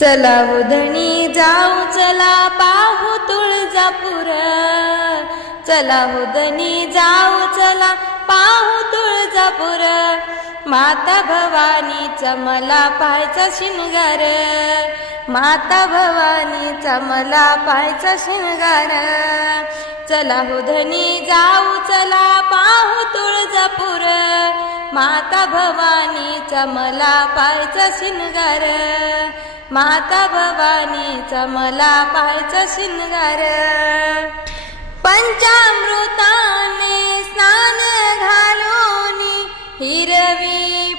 चला हो धनी जाऊ चला पाहू तुळजापूर, चला हो धनी जाऊ चला पाहू तुळजापूर. माता भवानीचा मला पाहायचा शिंगार, माता भवानीचा मला पाहायचा शिंगार. चला हो धनी जाऊ चला पाहू तुळजापूर, माता भवानीचा मला पाहायचा शिंगार, माता भवानीचा मला पाहायचा शिंगार. पंचामृताने स्नान घालून हिरवी